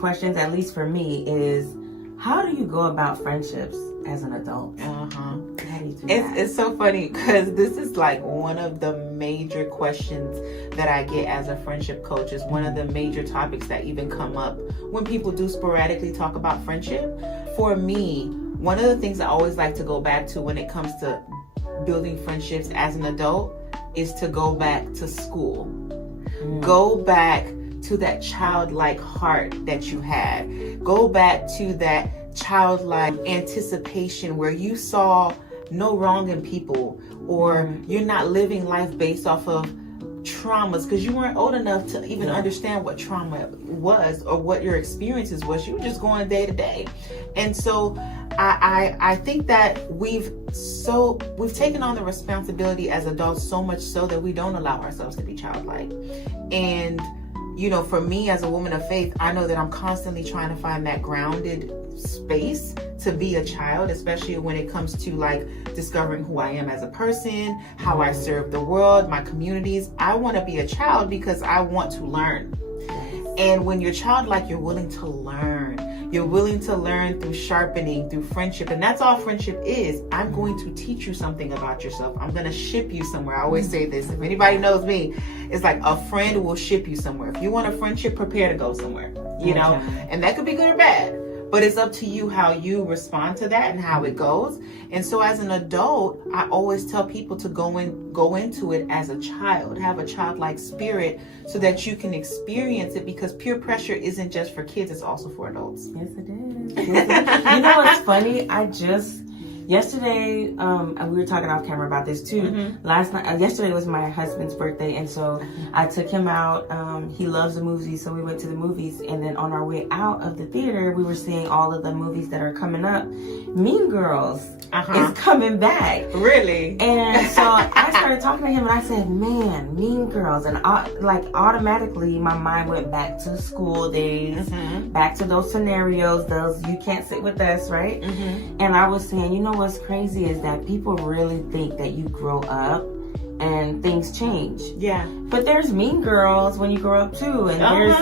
questions, at least for me, is how do you go about friendships as an adult? It's so funny because this is like one of the major questions that I get as a friendship coach. Is one of the major topics that even come up when people do sporadically talk about friendship. For me, one of the things I always like to go back to when it comes to building friendships as an adult is to go back to school. Go back to that childlike heart that you had. Go back to that childlike anticipation where you saw no wrong in people, or you're not living life based off of traumas because you weren't old enough to even understand what trauma was or what your experiences was. You were just going day to day. And so I think that we've taken on the responsibility as adults so much so that we don't allow ourselves to be childlike. And for me as a woman of faith, I know that I'm constantly trying to find that grounded space to be a child, especially when it comes to like discovering who I am as a person, how I serve the world, my communities. I want to be a child because I want to learn. And when you're childlike, you're willing to learn. You're willing to learn through sharpening, through friendship. And that's all friendship is. I'm going to teach you something about yourself. I'm going to ship you somewhere. I always say this. If anybody knows me, it's like a friend will ship you somewhere. If you want a friendship, prepare to go somewhere, and that could be good or bad. But it's up to you how you respond to that and how it goes. And so as an adult, I always tell people to go into it as a child, have a childlike spirit so that you can experience it, because peer pressure isn't just for kids, it's also for adults. Yes, it is. You know what's funny? Yesterday, and we were talking off camera about this too. Yesterday was my husband's birthday, and so I took him out. He loves the movies, so we went to the movies. And then on our way out of the theater, we were seeing all of the movies that are coming up. Mean Girls is coming back. Really? And so I started talking to him, and I said, "Man, Mean Girls!" And automatically, my mind went back to school days, back to those scenarios, those "you can't sit with us," right? And I was saying, what's crazy is that people really think that you grow up and things change. Yeah. But there's Mean Girls when you grow up too, and there's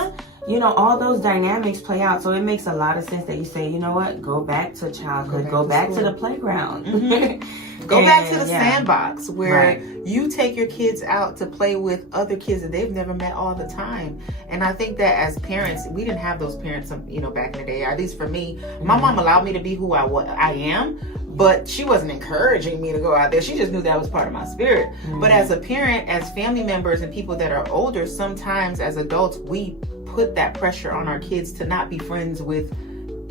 all those dynamics play out. So it makes a lot of sense that you say, you know what, go back to childhood, go back to the playground. Go back to the sandbox where you take your kids out to play with other kids that they've never met all the time. And I think that as parents, we didn't have those parents, back in the day. At least for me, my mom allowed me to be who I am, but she wasn't encouraging me to go out there. She just knew that was part of my spirit. But as a parent, as family members and people that are older, sometimes as adults, we put that pressure on our kids to not be friends with,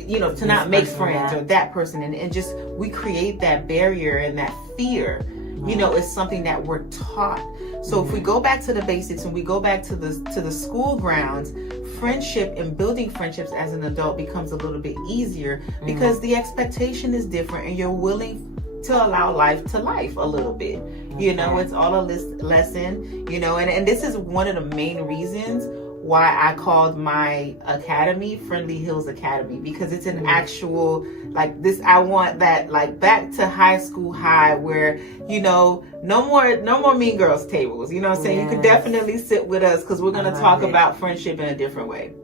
to not make friends or that person. And just, we create that barrier and that fear, is something that we're taught. So if we go back to the basics and we go back to the school grounds, friendship and building friendships as an adult becomes a little bit easier because the expectation is different and you're willing to allow life to life a little bit. It's all a lesson, and this is one of the main reasons why I called my academy Friendly Hills Academy, because it's an actual, like this, I want that like back to high school high where, no more Mean Girls tables, you know what I'm saying? You can definitely sit with us because we're going to talk about friendship in a different way.